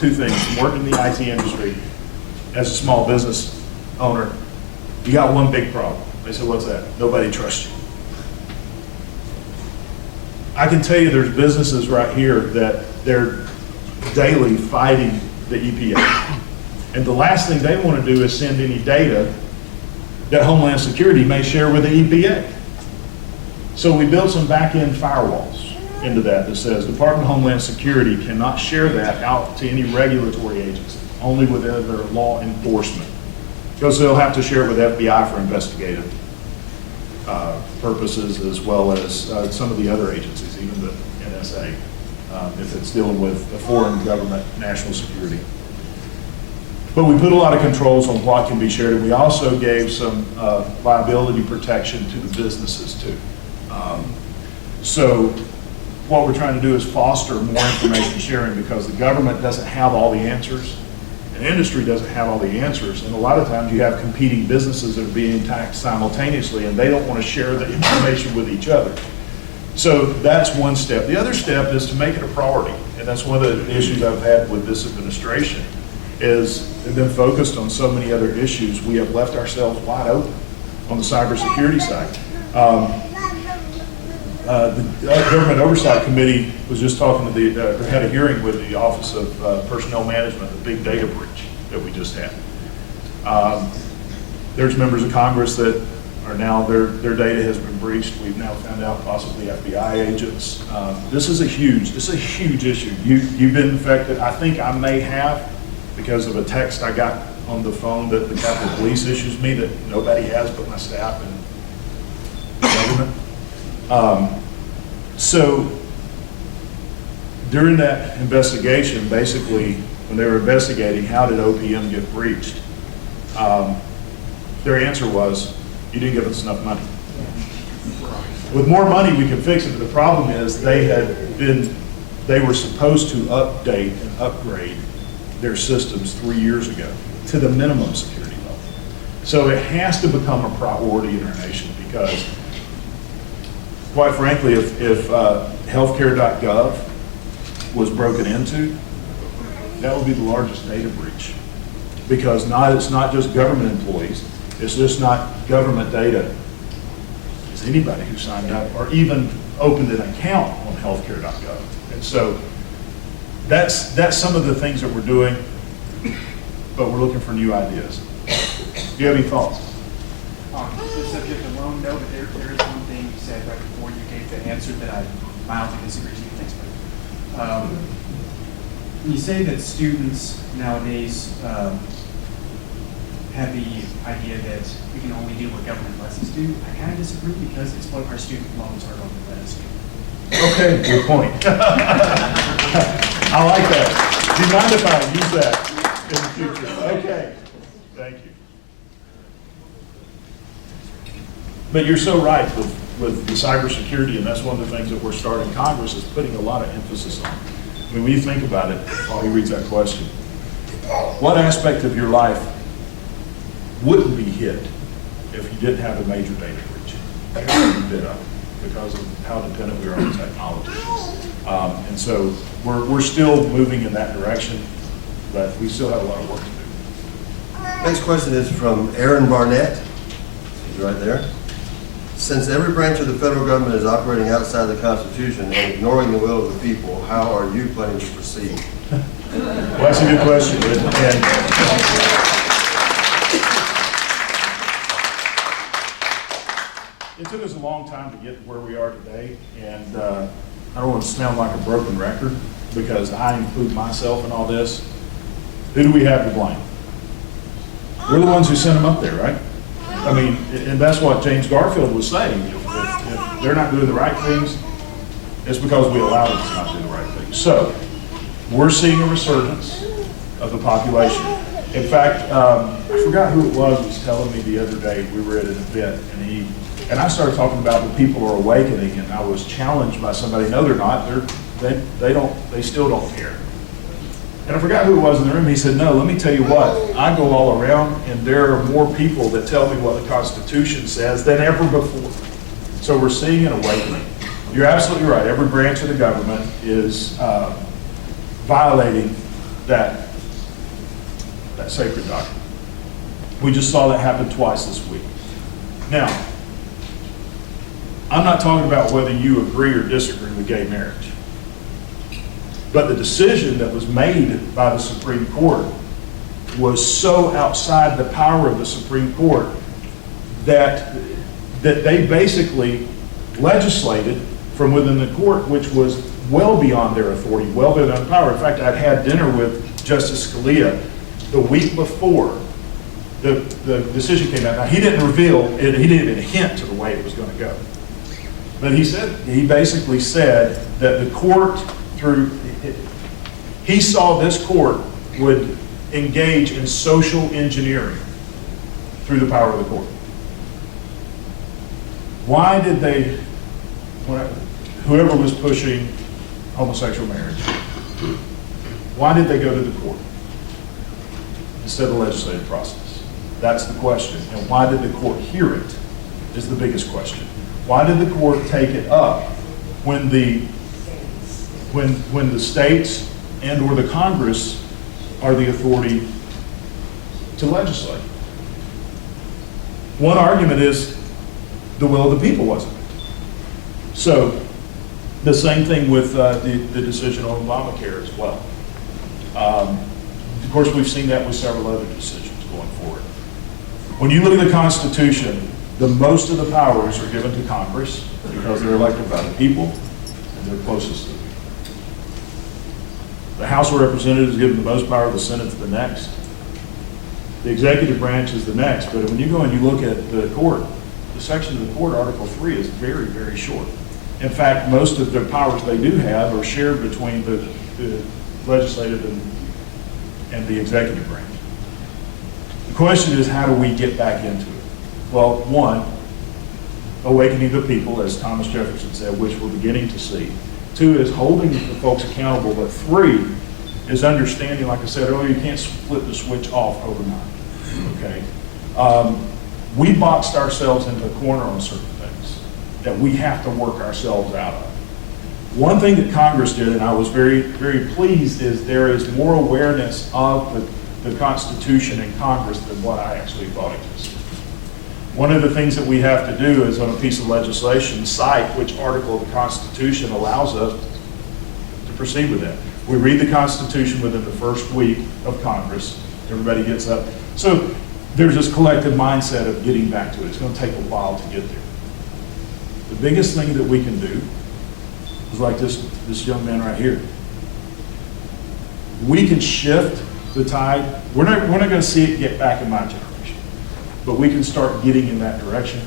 two things. From working in the IT industry as a small business owner, you got one big problem. They said, what's that? Nobody trusts you. I can tell you there's businesses right here that they're daily fighting the EPA. And the last thing they want to do is send any data that Homeland Security may share with the EPA. So we built some back-end firewalls into that says Department of Homeland Security cannot share that out to any regulatory agency, only with other law enforcement. Because they'll have to share it with FBI for investigative purposes, as well as some of the other agencies, even the NSA, if it's dealing with a foreign government, national security. But we put a lot of controls on what can be shared, and we also gave some liability protection to the businesses too. So what we're trying to do is foster more information sharing, because the government doesn't have all the answers, and industry doesn't have all the answers, and a lot of times you have competing businesses that are being attacked simultaneously, and they don't want to share the information with each other. So that's one step. The other step is to make it a priority, and that's one of the issues I've had with this administration, is they've been focused on so many other issues. We have left ourselves wide open on the cybersecurity side. The Government Oversight Committee was just talking to had a hearing with the Office of Personnel Management, the big data breach that we just had. There's members of Congress that are now, their data has been breached. We've now found out possibly FBI agents. This is a huge issue. You've been infected. I think I may have, because of a text I got on the phone that the Capitol Police issues me that nobody has but my staff and the government. So during that investigation, basically, when they were investigating how did OPM get breached, their answer was, you didn't give us enough money. With more money, we could fix it, but the problem is they were supposed to update and upgrade their systems 3 years ago to the minimum security level. So it has to become a priority in our nation, because quite frankly, if healthcare.gov was broken into, that would be the largest data breach. Because it's not just government employees, it's just not government data. It's anybody who signed up or even opened an account on healthcare.gov. And so that's some of the things that we're doing, but we're looking for new ideas. Do you have any thoughts? The subject alone, no, but there is one thing you said right before you gave the answer that I mildly disagree with. Thanks, buddy. When you say that students nowadays have the idea that we can only do what government lets us do, I kind of disagree, because it's what our student loans are going to let us do. Okay, good point. I like that. Do you mind if I use that in the future? Okay, thank you. But you're so right with the cybersecurity, and that's one of the things that we're starting. Congress is putting a lot of emphasis on. I mean, when you think about it, while he reads that question, what aspect of your life wouldn't be hit if you didn't have a major data breach? Everything you did up, because of how dependent we are on technology. And so we're still moving in that direction, but we still have a lot of work to do. Next question is from Aaron Barnett. He's right there. Since every branch of the federal government is operating outside the Constitution and ignoring the will of the people, how are you planning to proceed? Well, that's a good question. And it took us a long time to get to where we are today, and I don't want to sound like a broken record, because I include myself in all this. Who do we have to blame? We're the ones who sent them up there, right? I mean, and that's what James Garfield was saying. If they're not doing the right things, it's because we allowed them to not do the right things. So we're seeing a resurgence of the population. In fact, I forgot who it was telling me the other day. We were at an event, and I started talking about when people are awakening, and I was challenged by somebody. No, they're not. They still don't care. And I forgot who it was in the room. He said, no, let me tell you what, I go all around and there are more people that tell me what the Constitution says than ever before. So we're seeing an awakening. You're absolutely right. Every branch of the government is violating that sacred document. We just saw that happen twice this week. Now, I'm not talking about whether you agree or disagree with gay marriage, but the decision that was made by the Supreme Court was so outside the power of the Supreme Court that they basically legislated from within the court, which was well beyond their authority, well beyond their power. In fact, I'd had dinner with Justice Scalia the week before the decision came out. Now, he didn't reveal it, he didn't even hint to the way it was going to go. But he basically said that the court, he saw this court would engage in social engineering through the power of the court. Why did they, whoever was pushing homosexual marriage, why did they go to the court instead of the legislative process? That's the question. And why did the court hear it is the biggest question. Why did the court take it up when the states and or the Congress are the authority to legislate? One argument is the will of the people wasn't. So the same thing with the decision on Obamacare as well. Of course, we've seen that with several other decisions going forward. When you look at the Constitution, the most of the powers are given to Congress because they're elected by the people and they're closest to the people. The House of Representatives is given the most power, the Senate's the next. The executive branch is the next, but when you go and you look at the court, the section of the court, Article 3, is very, very short. In fact, most of the powers they do have are shared between the legislative and the executive branch. The question is, how do we get back into it? Well, one, awakening the people, as Thomas Jefferson said, which we're beginning to see. Two is holding the folks accountable. But three is understanding, like I said earlier, you can't flip the switch off overnight. Okay? We boxed ourselves into a corner on certain things that we have to work ourselves out of. One thing that Congress did, and I was very, very pleased, is there is more awareness of the Constitution in Congress than what I actually thought existed. One of the things that we have to do is on a piece of legislation cite which article of the Constitution allows us to proceed with that. We read the Constitution within the first week of Congress. Everybody gets up. So there's this collective mindset of getting back to it. It's going to take a while to get there. The biggest thing that we can do is like this young man right here. We can shift the tide. We're not going to see it get back in my generation. But we can start getting in that direction.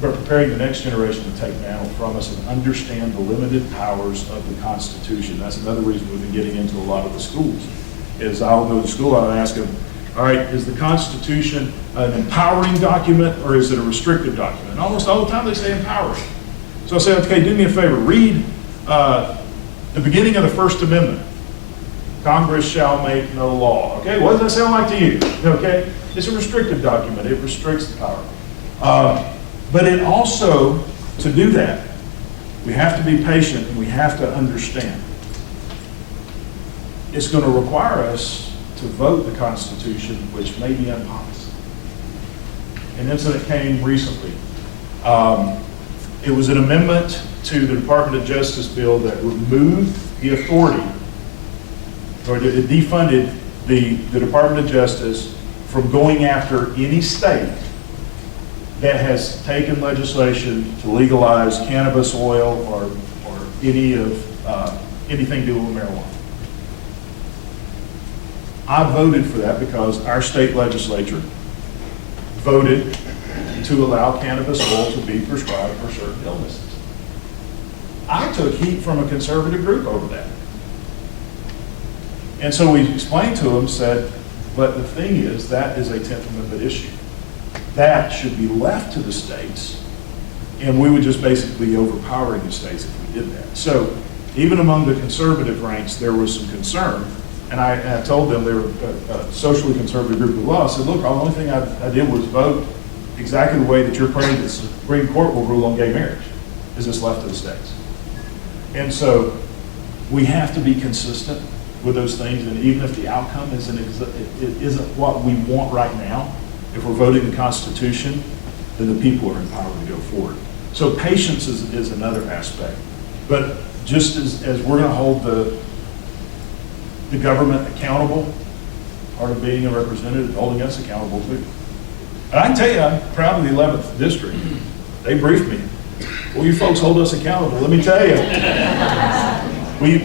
But preparing the next generation to take mantle from us and understand the limited powers of the Constitution. That's another reason we've been getting into a lot of the schools. Is I'll go to school and I'll ask them, all right, is the Constitution an empowering document or is it a restrictive document? And almost all the time they say empowering. So I say, okay, do me a favor, read the beginning of the First Amendment. Congress shall make no law. Okay, what does that sound like to you? Okay, it's a restrictive document. It restricts the power. But it also, to do that, we have to be patient and we have to understand. It's going to require us to vote the Constitution, which may be unpopular. An incident came recently. It was an amendment to the Department of Justice bill that removed the authority, or it defunded the Department of Justice from going after any state that has taken legislation to legalize cannabis oil or anything to do with marijuana. I voted for that because our state legislature voted to allow cannabis oil to be prescribed for certain illnesses. I took heat from a conservative group over that. And so we explained to them, said, but the thing is, that is a 10th Amendment issue. That should be left to the states, and we would just basically be overpowering the states if we did that. So even among the conservative ranks, there was some concern, and I told them they were a socially conservative group of law. I said, look, the only thing I did was vote exactly the way that you're praying the Supreme Court will rule on gay marriage. Is this left to the states? And so we have to be consistent. with those things, and even if the outcome it isn't what we want right now, if we're voting the Constitution, then the people are empowered to go forward. So patience is another aspect. But just as we're going to hold the government accountable, part of being a representative, holding us accountable too. And I can tell you, I'm proud of the 11th district. They briefed me. Well, you folks hold us accountable. Let me tell you, we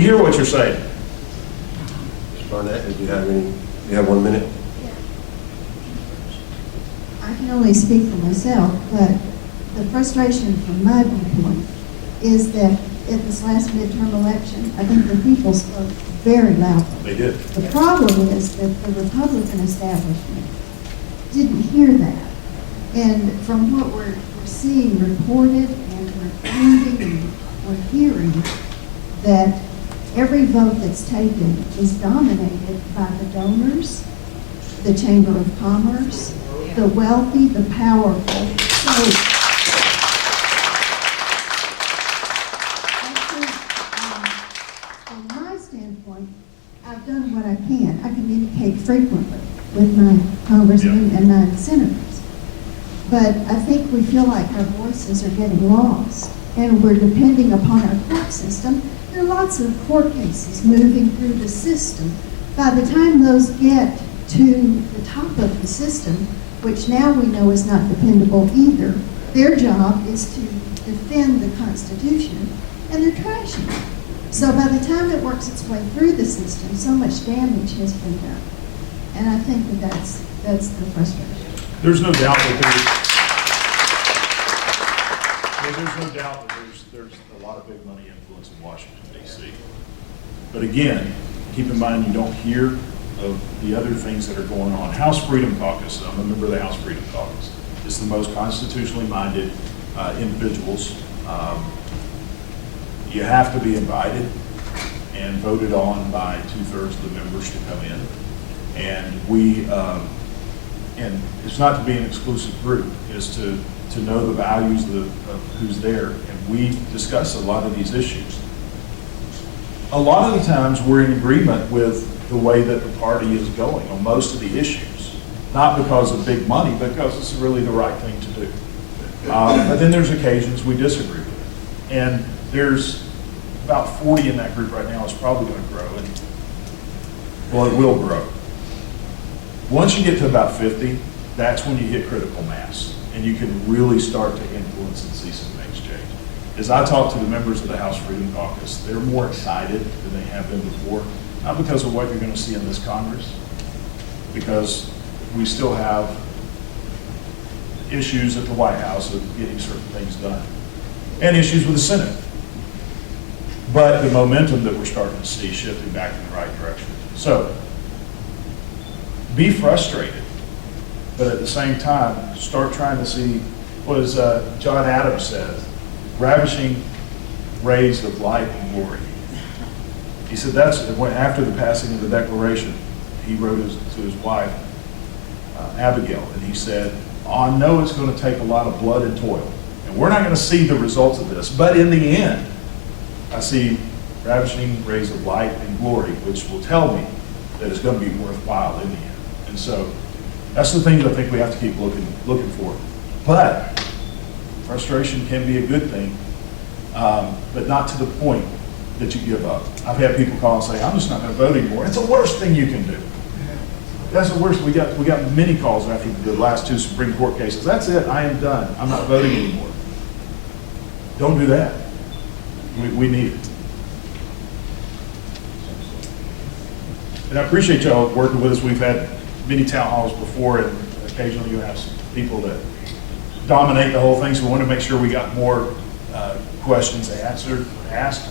hear what you're saying. Mr. Barnett, did you have any? You have 1 minute. I can only speak for myself, but the frustration from my viewpoint is that at this last midterm election, I think the people spoke very loudly. They did. The problem is that the Republican establishment didn't hear that. And from what we're seeing reported and we're reading and we're hearing, that every vote that's taken is dominated by the donors, the Chamber of Commerce, the wealthy, the powerful. So, from my standpoint, I've done what I can. I communicate frequently with my congressmen and my senators. But I think we feel like our voices are getting lost, and we're depending upon our court system. There are lots of court cases moving through the system. By the time those get to the top of the system, which now we know is not dependable either, their job is to defend the Constitution, and they're trashing it. So by the time it works its way through the system, so much damage has been done. And I think that that's the frustration. There's no doubt that there's a lot of big money influence in Washington, D.C. But again, keep in mind you don't hear of the other things that are going on. House Freedom Caucus, I'm a member of the House Freedom Caucus. It's the most constitutionally minded individuals. You have to be invited and voted on by 2/3 of the members to come in. And and it's not to be an exclusive group, it's to know the values of who's there. And we discuss a lot of these issues. A lot of the times we're in agreement with the way that the party is going on most of the issues, not because of big money, but because it's really the right thing to do. But then there's occasions we disagree with it. And there's about 40 in that group right now. It's probably going to grow, and well, it will grow. Once you get to about 50, that's when you hit critical mass, and you can really start to influence and see some things change. As I talk to the members of the House Freedom Caucus, they're more excited than they have been before, not because of what you're going to see in this Congress, because we still have issues at the White House of getting certain things done, and issues with the Senate. But the momentum that we're starting to see shifting back in the right direction. So, be frustrated, but at the same time, start trying to see, what as John Adams says, ravishing rays of light and glory. He said that's when, after the passing of the Declaration, he wrote to his wife, Abigail, and he said, I know it's going to take a lot of blood and toil, and we're not going to see the results of this, but in the end, I see ravishing rays of light and glory, which will tell me that it's going to be worthwhile in the end. And so that's the thing that I think we have to keep looking for. But frustration can be a good thing, but not to the point that you give up. I've had people call and say, I'm just not going to vote anymore. It's the worst thing you can do. That's the worst. We got many calls after the last 2 Supreme Court cases. That's it. I am done. I'm not voting anymore. Don't do that. We need it. And I appreciate y'all working with us. We've had many town halls before, and occasionally you have some people that dominate the whole thing, so we want to make sure we got more questions asked.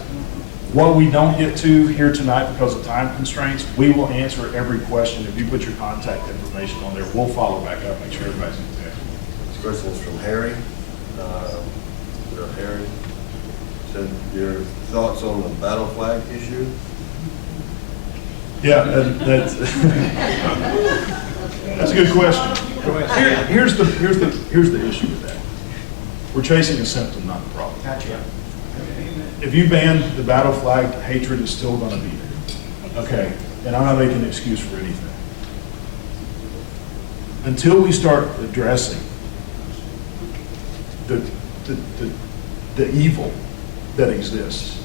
What we don't get to here tonight because of time constraints, we will answer every question. If you put your contact information on there, we'll follow back up, make sure everybody's in there. This question is from Harry. Harry said, your thoughts on the battle flag issue? Yeah, that's a good question. Here's the issue with that. We're chasing a symptom, not the problem. Gotcha. if you ban the battle flag, hatred is still gonna be there. Okay, and I'm not making an excuse for anything. Until we start addressing the evil that exists.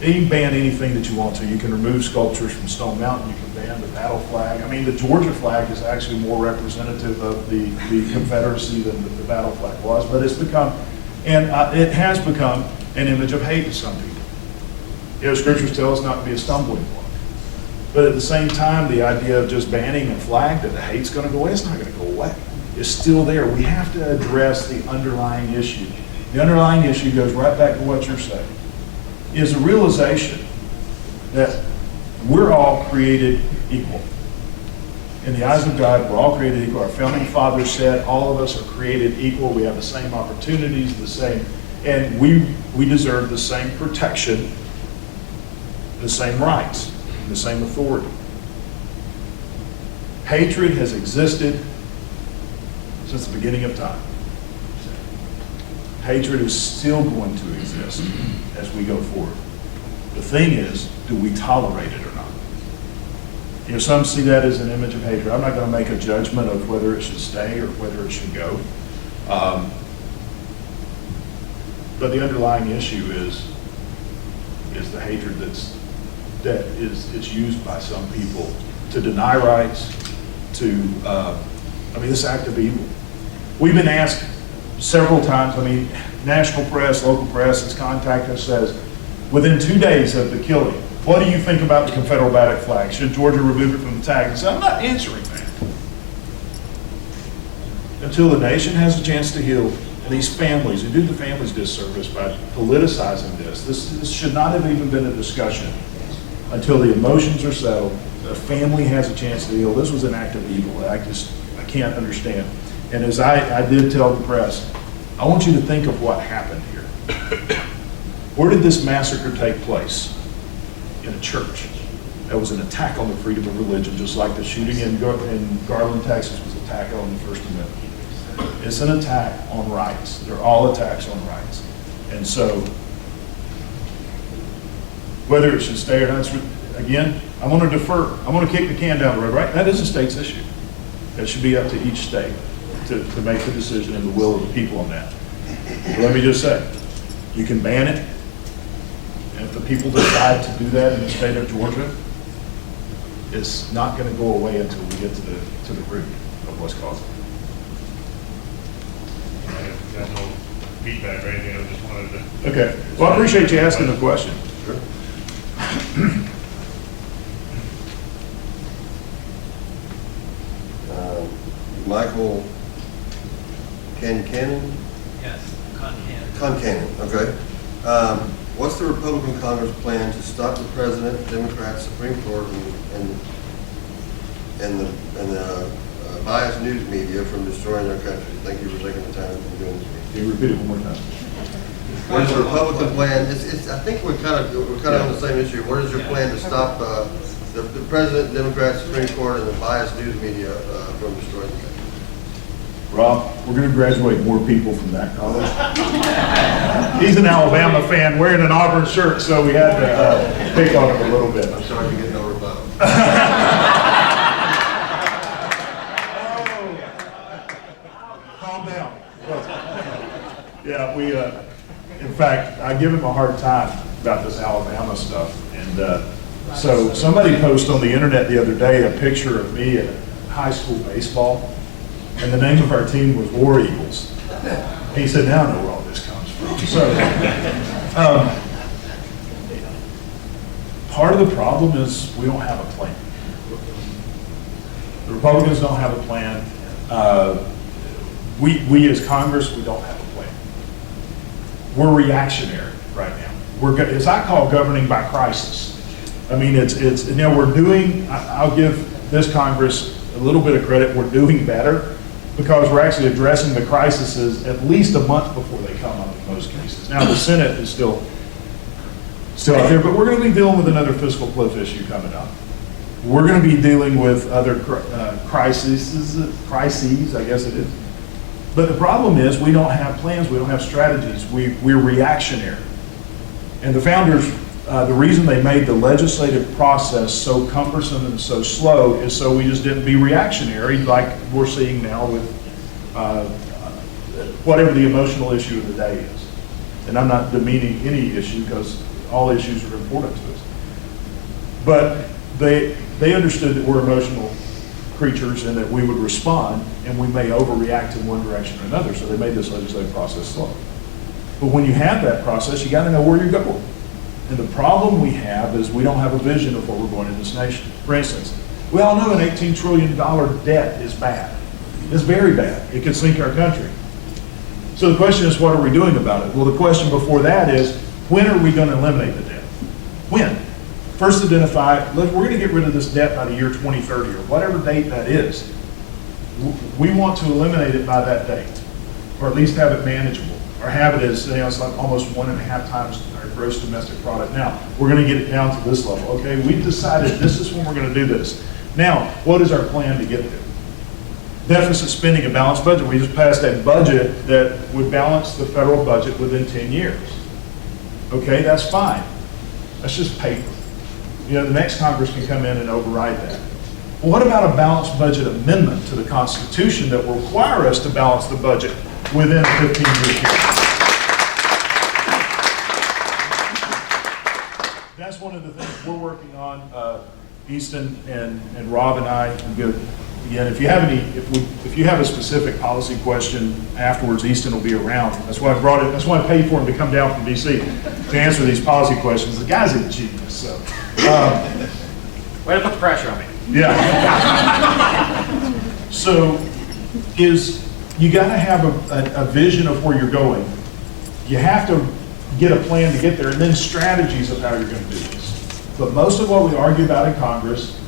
You can ban anything that you want to. You can remove sculptures from Stone Mountain. You can ban the battle flag. I mean, the Georgia flag is actually more representative of the Confederacy than the battle flag was, but it's become, and it has become an image of hate to some people. You know, scriptures tell us not to be a stumbling block. But at the same time, the idea of just banning a flag that the hate's going to go away, it's not going to go away. It's still there. We have to address the underlying issue. The underlying issue goes right back to what you're saying, is a realization that we're all created equal. In the eyes of God, we're all created equal. Our founding fathers said all of us are created equal. We have the same opportunities, the same, and we deserve the same protection, the same rights, the same authority. Hatred has existed since the beginning of time. Hatred is still going to exist as we go forward. The thing is, do we tolerate it or not? You know, some see that as an image of hatred. I'm not going to make a judgment of whether it should stay or whether it should go. But the underlying issue is the hatred that is used by some people to deny rights, this act of evil. We've been asked several times, national press, local press has contacted us, says, within 2 days of the killing, what do you think about the Confederate battle flag? Should Georgia remove it from the tag? And so I'm not answering that. Until the nation has a chance to heal, and these families, and do the families disservice by politicizing this. This should not have even been a discussion until the emotions are settled, the family has a chance to heal. This was an act of evil. I can't understand. And as I did tell the press, I want you to think of what happened here. Where did this massacre take place? In a church. That was an attack on the freedom of religion, just like the shooting in Garland, Texas was an attack on the First Amendment. It's an attack on rights. They're all attacks on rights. And so, whether it should stay or not, again, I'm going to defer. I'm going to kick the can down the road, right? That is a state's issue. That should be up to each state to make the decision and the will of the people on that. But let me just say, you can ban it. And if the people decide to do that in the state of Georgia, it's not going to go away until we get to the root of what's causing it. I got no feedback or anything. I just wanted to. Okay. Well, I appreciate you asking the question. Sure. Michael Cannon? Yes, Concan. Concanon, okay. What's the Republican Congress plan to stop the president, Democrats, Supreme Court, and the biased news media from destroying our country? Thank you for taking the time and doing this. Can you repeat it one more time? What is the Republican plan? I think we're kind of on the same issue. What is your plan to stop the president, Democrats, Supreme Court, and the biased news media from destroying the country? Rob, we're going to graduate more people from that college. He's an Alabama fan wearing an Auburn shirt, so we had to pick on him a little bit. I'm sorry you get no rebuttal. Calm down. Yeah, in fact, I give him a hard time about this Alabama stuff. And so somebody posted on the internet the other day a picture of me at high school baseball. And the name of our team was War Eagles. He said, now I know where all this comes from. So, part of the problem is we don't have a plan. The Republicans don't have a plan. We as Congress, we don't have a plan. We're reactionary right now. As I call governing by crisis. We're doing, I'll give this Congress a little bit of credit, we're doing better, because we're actually addressing the crises at least a month before they come up in most cases. Now, the Senate is still out there, but we're going to be dealing with another fiscal cliff issue coming up. We're going to be dealing with other crises, I guess it is. But the problem is we don't have plans, we don't have strategies. We're reactionary. And the founders, the reason they made the legislative process so cumbersome and so slow is so we just didn't be reactionary like we're seeing now with whatever the emotional issue of the day is. And I'm not demeaning any issue because all issues are important to us. But they understood that we're emotional creatures and that we would respond and we may overreact in one direction or another, so they made this legislative process slow. But when you have that process, you got to know where you're going. And the problem we have is we don't have a vision of where we're going in this nation. For instance, we all know an $18 trillion debt is bad. It's very bad. It could sink our country. So the question is, what are we doing about it? Well, the question before that is, when are we going to eliminate the debt? When? First identify, we're going to get rid of this debt by the year 2030 or whatever date that is. We want to eliminate it by that date, or at least have it manageable, or have it as, it's like almost 1.5 times our gross domestic product. Now, we're going to get it down to this level. Okay, we've decided this is when we're going to do this. Now, what is our plan to get there? Deficit spending, a balanced budget. We just passed a budget that would balance the federal budget within 10 years. Okay, that's fine. That's just paper. You know, the next Congress can come in and override that. Well, what about a balanced budget amendment to the Constitution that will require us to balance the budget within a 15-year period? That's one of the things we're working on. Easton and Rob and I can go. Again, if you have if you have a specific policy question afterwards, Easton will be around. That's why I brought it. That's why I paid for him to come down from DC to answer these policy questions. The guy's a genius. So, Way to put the pressure on me. yeah. So, you got to have a vision of where you're going. You have to get a plan to get there, and then strategies of how you're going to do this. But most of what we argue about in Congress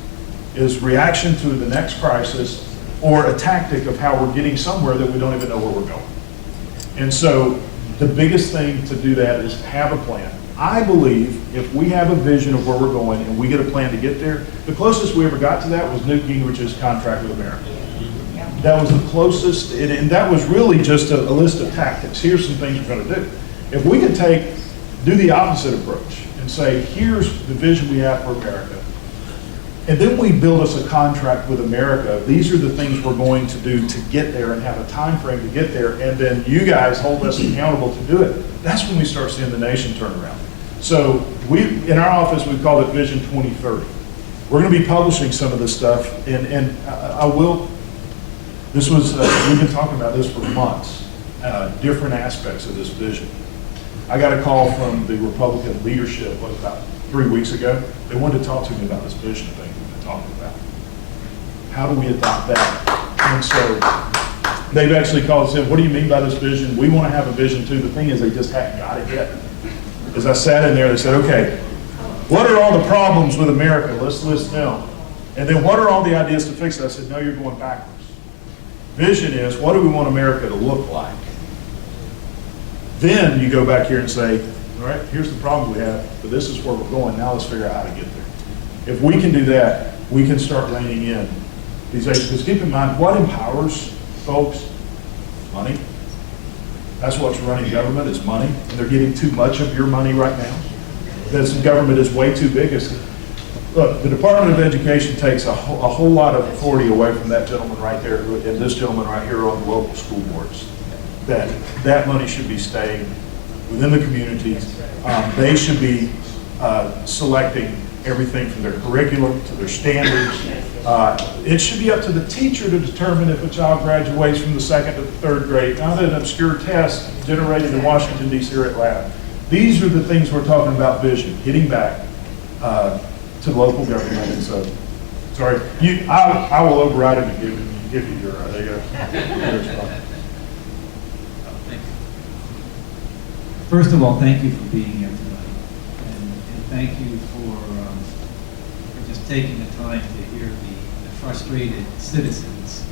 is reaction to the next crisis or a tactic of how we're getting somewhere that we don't even know where we're going. And so the biggest thing to do that is have a plan. I believe if we have a vision of where we're going and we get a plan to get there, the closest we ever got to that was Newt Gingrich's contract with America. That was the closest, and that was really just a list of tactics. Here's some things we're going to do. If we could do the opposite approach and say, here's the vision we have for America, and then we build us a contract with America. These are the things we're going to do to get there and have a time frame to get there. And then you guys hold us accountable to do it. That's when we start seeing the nation turn around. So in our office, we call it Vision 2030. We're going to be publishing some of this stuff. And I will, we've been talking about this for months, different aspects of this vision. I got a call from the Republican leadership, about 3 weeks ago. They wanted to talk to me about this vision thing we've been talking about. How do we adopt that? And so they've actually called and said, what do you mean by this vision? We want to have a vision too. The thing is, they just haven't got it yet. As I sat in there, they said, okay, what are all the problems with America? Let's list them. And then what are all the ideas to fix it? I said, no, you're going backwards. Vision is, what do we want America to look like? Then you go back here and say, all right, here's the problem we have, but this is where we're going. Now let's figure out how to get there. If we can do that, we can start reining in these issues. Because keep in mind, what empowers folks? Money. That's what's running government, is money. And they're getting too much of your money right now. This government is way too big. Look, the Department of Education takes a whole lot of authority away from that gentleman right there and this gentleman right here on the local school boards. That money should be staying within the communities. They should be selecting everything from their curriculum to their standards. It should be up to the teacher to determine if a child graduates from the 2nd to the 3rd grade, not an obscure test generated in Washington, D.C. or at lab. These are the things we're talking about vision, getting back to local government. And so, sorry, I will override it and give you your, there you go. First of all, thank you for being here tonight, and thank you for just taking the time to hear the frustrated citizens.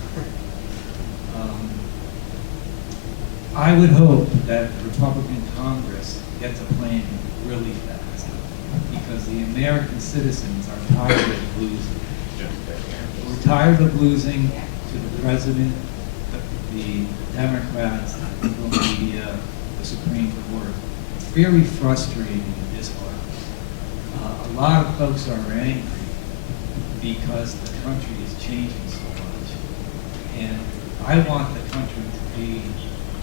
I would hope that the Republican Congress gets a plan really fast, because the American citizens are tired of losing. We're tired of losing to the president, the Democrats, the media, the Supreme Court. very frustrating in this part. A lot of folks are angry because the country is changing so much. And I want the country to be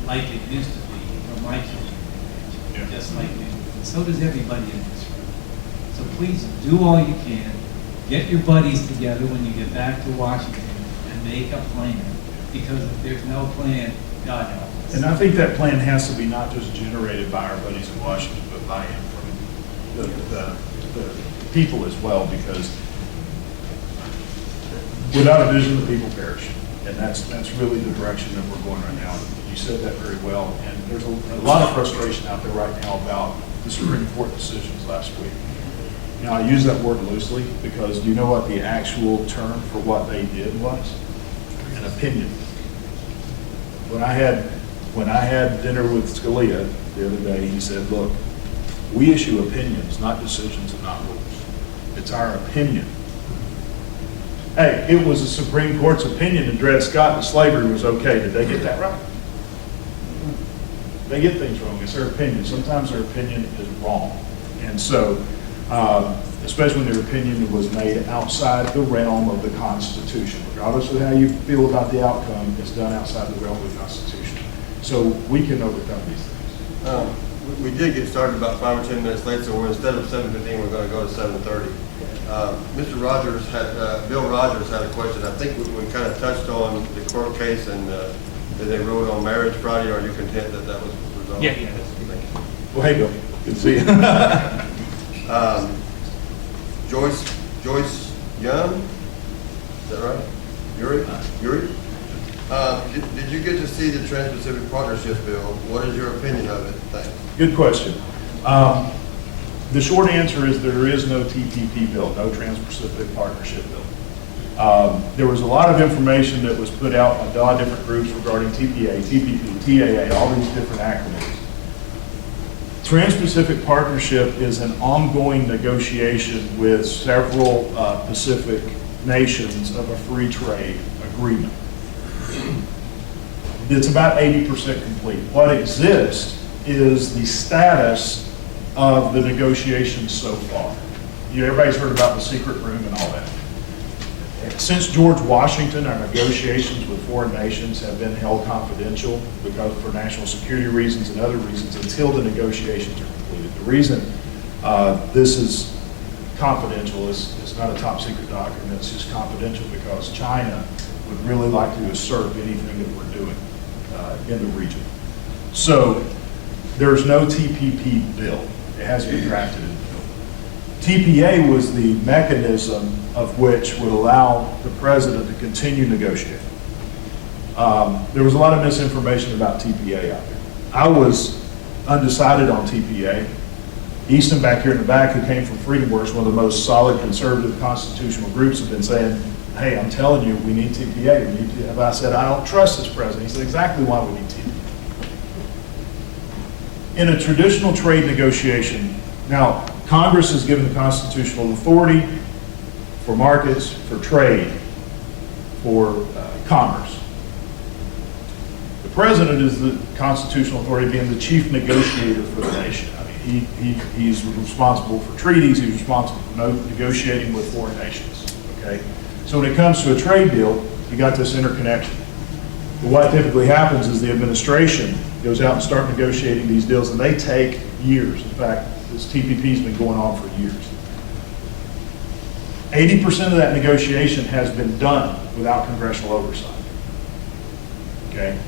like it used to be for my children, just like me. And so does everybody in this room. So please do all you can. Get your buddies together when you get back to Washington and make a plan. Because if there's no plan, God help us. And I think that plan has to be not just generated by our buddies in Washington, but by from the people as well, because without a vision, the people perish. And that's really the direction that we're going right now. You said that very well. And there's a lot of frustration out there right now about the Supreme Court decisions last week. Now, I use that word loosely because do you know what the actual term for what they did was? An opinion. When I had dinner with Scalia the other day, he said, look, we issue opinions, not decisions and not rules. It's our opinion. Hey, it was the Supreme Court's opinion in Dred Scott that slavery was okay. Did they get that right? They get things wrong. It's their opinion. Sometimes their opinion is wrong. And so, especially when their opinion was made outside the realm of the Constitution. Regardless of how you feel about the outcome, it's done outside the realm of the Constitution. So we can overcome these things. We did get started about 5 or 10 minutes late, so instead of 7:15, we're going to go to 7:30. Mr. Rogers Bill Rogers had a question. I think we kind of touched on the court case and that they ruled on marriage Friday. Are you content that that was resolved? Yeah. Thank you. Well, hey, Bill. Good to see you. Joyce Young, is that right? Yuri? Did you get to see the Trans-Pacific Partnership Bill? What is your opinion of it? Thanks. Good question. The short answer is there is no TPP bill, no Trans-Pacific Partnership bill. There was a lot of information that was put out by a lot of different groups regarding TPA, TPP, TAA, all these different acronyms. Trans-Pacific Partnership is an ongoing negotiation with several Pacific nations of a free trade agreement. It's about 80% complete. What exists is the status of the negotiations so far. Everybody's heard about the secret room and all that. Since George Washington, our negotiations with foreign nations have been held confidential because for national security reasons and other reasons until the negotiations are completed. The reason this is confidential is it's not a top secret document, it's just confidential because China would really like to usurp anything that we're doing in the region. So there's no TPP bill. It hasn't been drafted in the bill. TPA was the mechanism of which would allow the president to continue negotiating. There was a lot of misinformation about TPA out there. I was undecided on TPA. Easton back here in the back, who came from Freedom Works, one of the most solid conservative constitutional groups, have been saying, hey, I'm telling you, we need TPA. We need to. And I said, I don't trust this president. He said, exactly why we need TPA. In a traditional trade negotiation, now, Congress is given the constitutional authority for markets, for trade, for commerce. The president is the constitutional authority, being the chief negotiator for the nation. I mean, he's responsible for treaties, he's responsible for negotiating with foreign nations, okay? So when it comes to a trade deal, you got this interconnection. But what typically happens is the administration goes out and start negotiating these deals, and they take years. In fact, this TPP has been going on for years. 80% of that negotiation has been done without congressional oversight. Okay?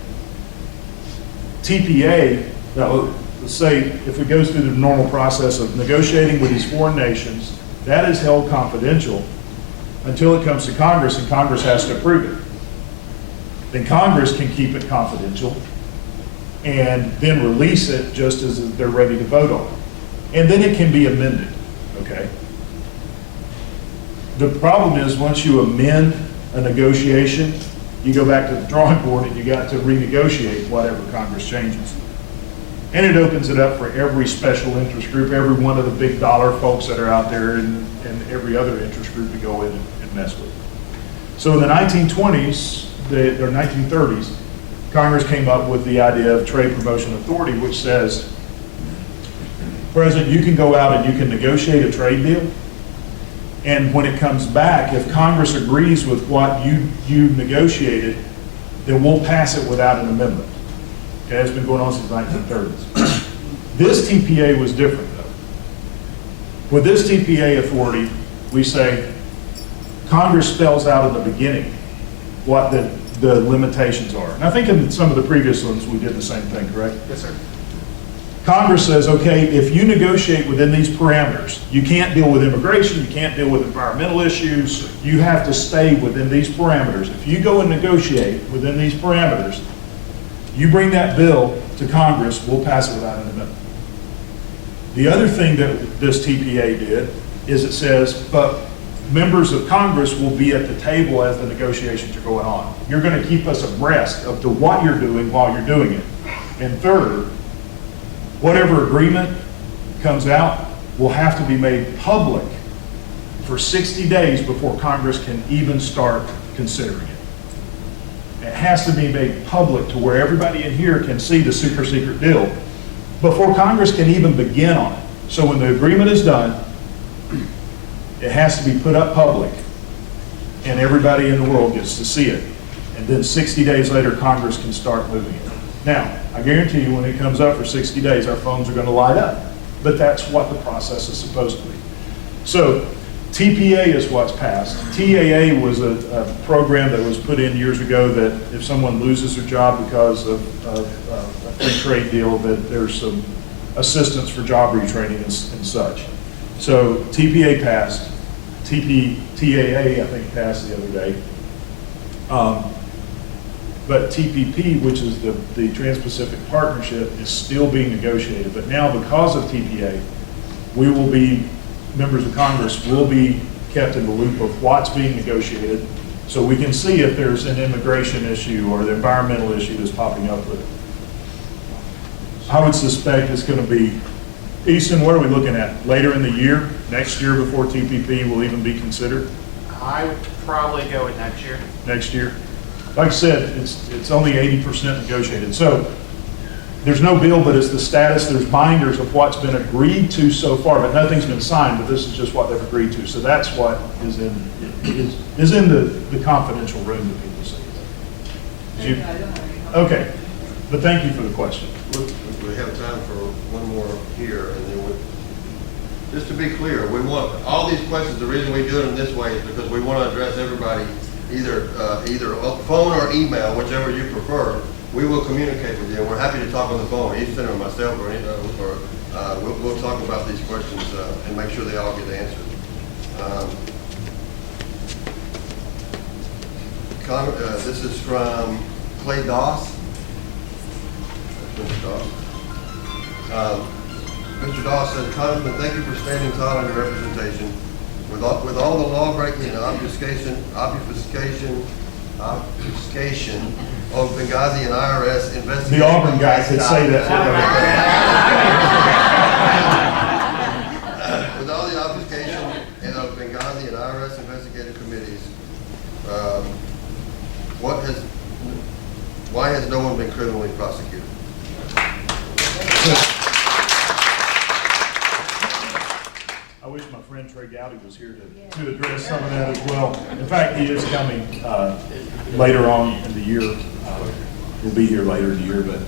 TPA, now, let's say if it goes through the normal process of negotiating with these foreign nations, that is held confidential until it comes to Congress, and Congress has to approve it. Then Congress can keep it confidential and then release it just as they're ready to vote on it. And then it can be amended, okay? The problem is once you amend a negotiation, you go back to the drawing board and you got to renegotiate whatever Congress changes. And it opens it up for every special interest group, every one of the big dollar folks that are out there, and every other interest group to go in and mess with. So in the 1920s, or 1930s, Congress came up with the idea of Trade Promotion Authority, which says President, you can go out and you can negotiate a trade deal. And when it comes back, if Congress agrees with what you negotiated, then we'll pass it without an amendment. Okay, it's been going on since the 1930s. This TPA was different, though. With this TPA authority, we say Congress spells out in the beginning what the limitations are. And I think in some of the previous ones, we did the same thing, correct? Yes, sir. Congress says, okay, if you negotiate within these parameters, you can't deal with immigration, you can't deal with environmental issues, you have to stay within these parameters. If you go and negotiate within these parameters, you bring that bill to Congress, we'll pass it without an amendment. The other thing that this TPA did is it says, but members of Congress will be at the table as the negotiations are going on. You're going to keep us abreast of to what you're doing while you're doing it. And third, whatever agreement comes out will have to be made public for 60 days before Congress can even start considering it. It has to be made public to where everybody in here can see the super secret deal before Congress can even begin on it. So when the agreement is done, it has to be put up public and everybody in the world gets to see it. And then 60 days later, Congress can start moving it. Now, I guarantee you when it comes up for 60 days, our phones are going to light up. But that's what the process is supposed to be. So TPA is what's passed. TAA was a program that was put in years ago that if someone loses their job because of a free trade deal, that there's some assistance for job retraining and such. So TPA passed. TAA, I think, passed the other day. But TPP, which is the Trans-Pacific Partnership, is still being negotiated. But now, because of TPA, members of Congress will be kept in the loop of what's being negotiated, so we can see if there's an immigration issue or the environmental issue that's popping up with it. I would suspect it's going to be, Easton, what are we looking at? Later in the year, next year before TPP will even be considered? I would probably go with next year. Next year? Like I said, it's only 80% negotiated. So there's no bill, but it's the status. There's binders of what's been agreed to so far, but nothing's been signed, but this is just what they've agreed to. So that's what is in the confidential room that people see. Okay, but thank you for the question. We have time for one more here, and then just to be clear, we want all these questions. The reason we do it in this way is because we want to address everybody either phone or email, whichever you prefer. We will communicate with you. We're happy to talk on the phone, Easton or myself, or we'll talk about these questions and make sure they all get answered. This is from Clay Doss. Mr. Doss. Mr. Doss says, Congressman, thank you for standing tall on your representation. With all the law breaking and obfuscation of Benghazi and IRS investigation. The Auburn guy could say that. With all the obfuscation of Benghazi and IRS investigative committees, why has no one been criminally prosecuted? I wish my friend Trey Gowdy was here to address some of that as well. In fact, he is coming later on in the year. He'll be here later in the year. But